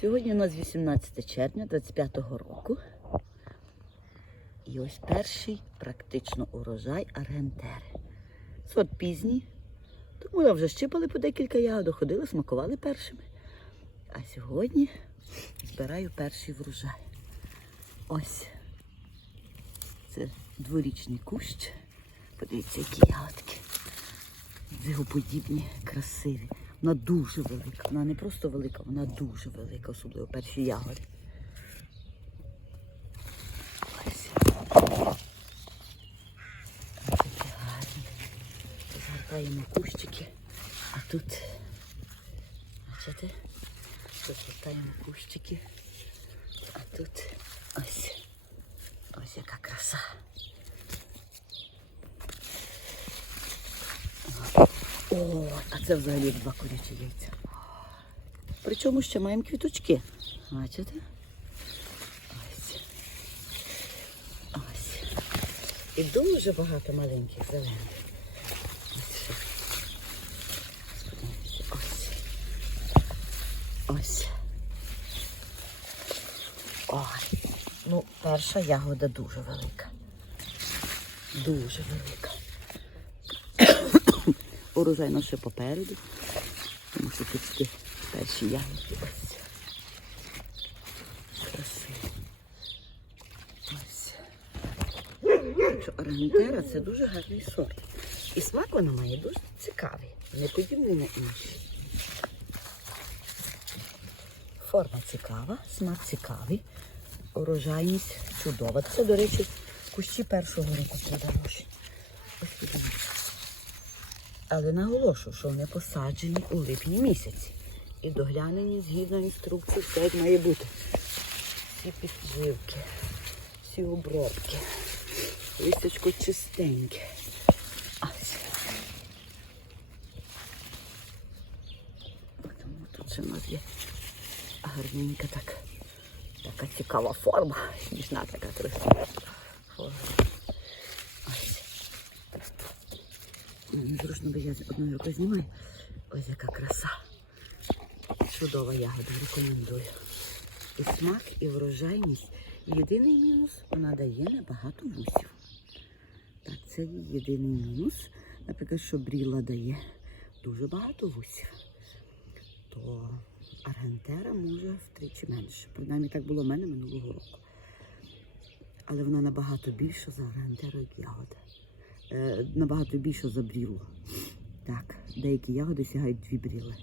Сьогодні у нас 18 червня 25-го року. І ось перший практично урожай аргентери. Сорт пізній, тому я вже щипали по декілька ягод, ходили, смакували першими. А сьогодні збираю перший врожай. Ось це дворічний кущ. Подивіться, які ягодки. Зигоподібні, красиві. Вона дуже велика. Вона не просто велика, вона дуже велика, особливо перші ягоди. Ось. Згортаємо кущики. А тут, бачите, тут гортаємо кущики. А тут ось. Ось яка краса. О, а це взагалі два курячі яйця. Причому ще маємо квіточки. Бачите? Ось. Ось. І дуже багато маленьких зелених. Ось. Ось. Ой. Ну, перша ягода дуже велика. Дуже велика. Урожай ще попереду, тому що тут такі перші ягоди. Ось. Красиво. Ось. Що це дуже гарний сорт. І смак вона має дуже цікавий, не подібний на інші. Форма цікава, смак цікавий, урожайність чудова. Це, до речі, кущі першого року продовжені. Ось подивіться. Але наголошую, що вони посаджені у липні місяці і доглянені згідно інструкції, все як має бути. Всі підживки, всі обробки, листочко чистеньке. Тому тут ще в нас є гарненька так, така цікава форма, смішна така красива форма. Ось. Зручно, бо я одною рукою знімаю. Ось яка краса. Чудова ягода, рекомендую. І смак, і врожайність. Єдиний мінус вона дає небагато вусів. Так, це єдиний мінус. Наприклад, що бріла дає дуже багато вусів. То аргентера може втричі менше. Принаймні так було в мене минулого року. Але вона набагато більша за аргентеру, як ягода набагато більше за брілу. Так, деякі ягоди сягають дві бріли.